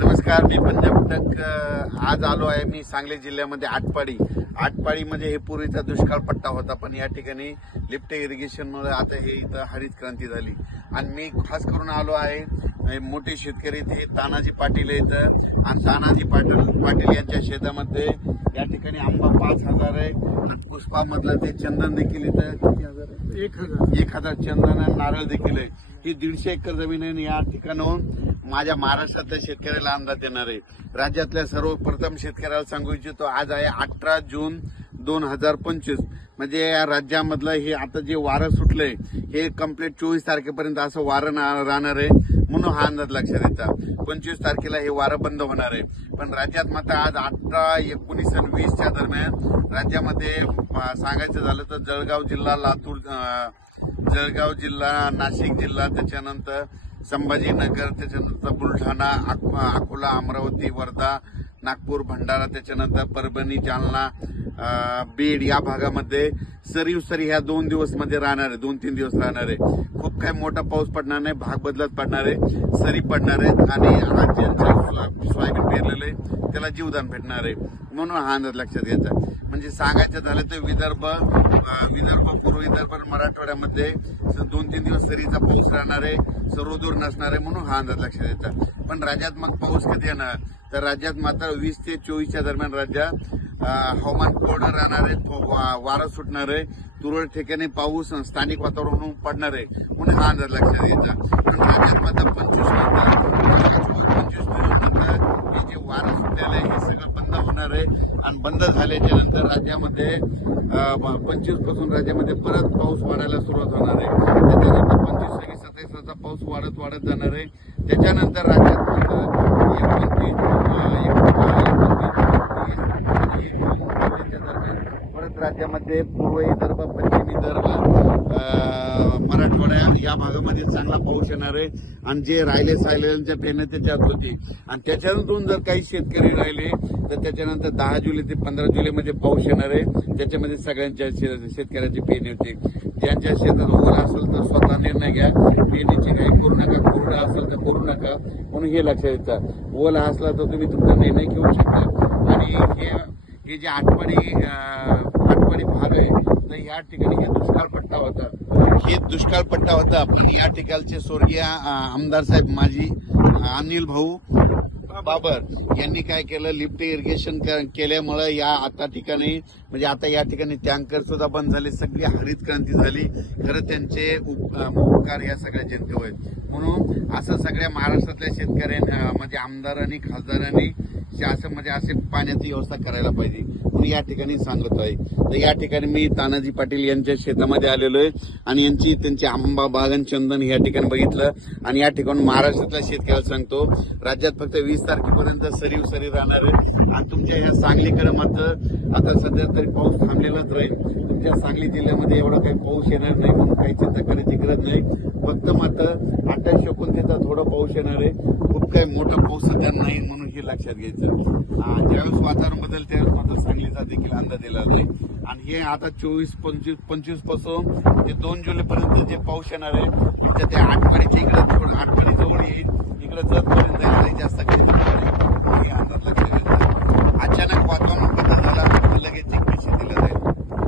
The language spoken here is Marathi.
नमस्कार, मी पंजाब आज आलो आहे मी सांगली जिल्ह्यामध्ये आटपाडीमध्ये हे पूर्वीचा दुष्काळ पट्टा होता, पण या ठिकाणी लिफ्ट इरिगेशनमुळे आता हे इथं हरित क्रांती झाली. आणि मी खास करून आलो आहे मोठे शेतकरी ते तानाजी पाटील इथं, आणि तानाजी पाटील यांच्या शेतामध्ये या ठिकाणी आंबा 5,000 आहे आणि पुष्पामधलं ते चंदन देखील इथं किती हजार आहे? 1,000 चंदन आणि नारळ देखील आहे. ही 150 एकर जमीन आहे. या ठिकाणाहून माझ्या महाराष्ट्रातल्या शेतकऱ्याला अंदाज देणार आहे. राज्यातल्या सर्वप्रथम शेतकऱ्याला सांगू इच्छितो, आज आहे 18 जून 2025. म्हणजे या राज्यामधलं हे आता जे वारं सुटलंय हे कंप्लीट 24 तारखेपर्यंत असं वारं राहणार आहे, म्हणून हा अंदाज लक्षात येतात. 25 तारखेला हे वारं बंद होणार आहे. पण राज्यात मात्र आज 18, 19 आणि 20च्या दरम्यान राज्यामध्ये सांगायचं झालं तर जळगाव जिल्हा, लातूर, जळगाव जिल्हा, नाशिक जिल्हा, त्याच्यानंतर संभाजीनगर, त्याच्यानंतर बुलढाणा, अकोला, अमरावती, वर्धा, नागपूर, भंडारा, त्याच्यानंतर परभणी, जालना, बीड या भागामध्ये सरी ह्या 2 दिवस मध्ये राहणार आहे, 2-3 दिवस राहणार आहे. खूप काही मोठा पाऊस पडणार नाही, भाग बदलत पडणार आहे, सरी पडणार आहेत आणि ज्यांचं सोयाबीन पेरलेलं आहे त्याला जीवदान भेटणार आहे, म्हणून हा अंदाज लक्षात घ्यायचा. म्हणजे सांगायचं झालं तर विदर्भ, पूर्व विदर्भ, मराठवाड्यामध्ये 2-3 दिवस सरीचा पाऊस राहणार आहे, सर्वदूर नसणार आहे, म्हणून हा अंदाज लक्षात घ्यायचा. पण राज्यात मग पाऊस कधी येणार तर राज्यात मात्र 20 ते 24च्या दरम्यान राज्यात हवामान कोरडं राहणार आहे, वारं सुटणार आहे, तुरळक ठिकाणी पाऊस स्थानिक वातावरण पडणार आहे, म्हणून हा अंदाज लक्षात घ्यायचा. पण राज्यात मात्र 25 नंतर हे जे वारं सुटलेलं आहे हे सगळं बंद होणार आहे. आणि बंद झाल्याच्या नंतर राज्यामध्ये 25 पासून राज्यामध्ये परत पाऊस वाढायला सुरुवात होणार आहे. त्याच्यानंतर 25, 26, 27चा पाऊस वाढत जाणार आहे. त्याच्यानंतर राज्यात परत राज्यामध्ये पूर्व विदर्भ, पश्चिम विदर्भ, मराठवाड्या या भागामध्ये चांगला पाऊस येणार आहे. आणि जे राहिले सायलेंच्या पेरण्या त्याच्यात होती, आणि त्याच्यानंतर जर काही शेतकरी राहिले तर त्याच्यानंतर 10 जुलै ते 15 जुलैमध्ये पाऊस येणार आहे. त्याच्यामध्ये सगळ्यांच्या शेतकऱ्याची पेरणी होती. ज्यांच्या शेतात ओला असेल तर स्वतः निर्णय घ्या, पेरणीची काही करू नका, कोरडा असेल तर करू नका, म्हणून हे लक्षात येतं. ओला असला तर तुम्ही तुमचा निर्णय घेऊ शकता. आणि हे जे आटपाडी भाग आहे तर या ठिकाणी हे दुष्काळ पट्टा होता. पण या ठिकाणचे स्वर्गीय आमदार साहेब माजी अनिल भाऊ बाबर यांनी काय केलं, लिफ्ट इरिगेशन केल्यामुळे या आता ठिकाणी म्हणजे आता या ठिकाणी टँकर सुद्धा बंद झाले, सगळी हरित क्रांती झाली. खरं त्यांचे उपकार या सगळ्या जनतेवर आहेत. म्हणून असं सगळ्या महाराष्ट्रातल्या शेतकऱ्यांनी म्हणजे आमदारांनी, खासदारांनी असं म्हणजे असे पाण्याची व्यवस्था करायला पाहिजे, म्हणून या ठिकाणी सांगतोय. तर या ठिकाणी मी तानाजी पाटील यांच्या शेतामध्ये आलेलो आहे आणि त्यांची आंबा बाग आणि चंदन या ठिकाणी बघितलं. आणि या ठिकाणी महाराष्ट्रातल्या शेतकऱ्याला सांगतो, राज्यात फक्त 20 तारखेपर्यंत सरी राहणार आहे. आणि तुमच्या ह्या सांगलीकडे मात्र आता सध्या तरी पाऊस थांबलेलाच राहील. तुमच्या सांगली जिल्ह्यामध्ये एवढा काही पाऊस येणार नाही, म्हणून काही चिंता करायची गरज नाही. फक्त मात्र 28-29 थोडा पाऊस येणार आहे, खूप काही मोठा पाऊस सध्या नाही, म्हणून हे लक्षात घ्यायचं. ज्यावेळेस वातावरण बदल त्यावेळेस मात्र सांगलीचा देखील अंदाज दिला नाही. आणि हे आता 24-25 पासून ते 2 जुलैपर्यंत जे पाऊस येणार आहे तर ते आटपाडीच्या इकडे आटपाडी जवळ येईल, इकडे जतपर्यंत जाईल, जास्त काही हे अंदाज लक्षात घ्यायचं. अचानक वातावरण बदल झाला लगेच एक दिला जाईल.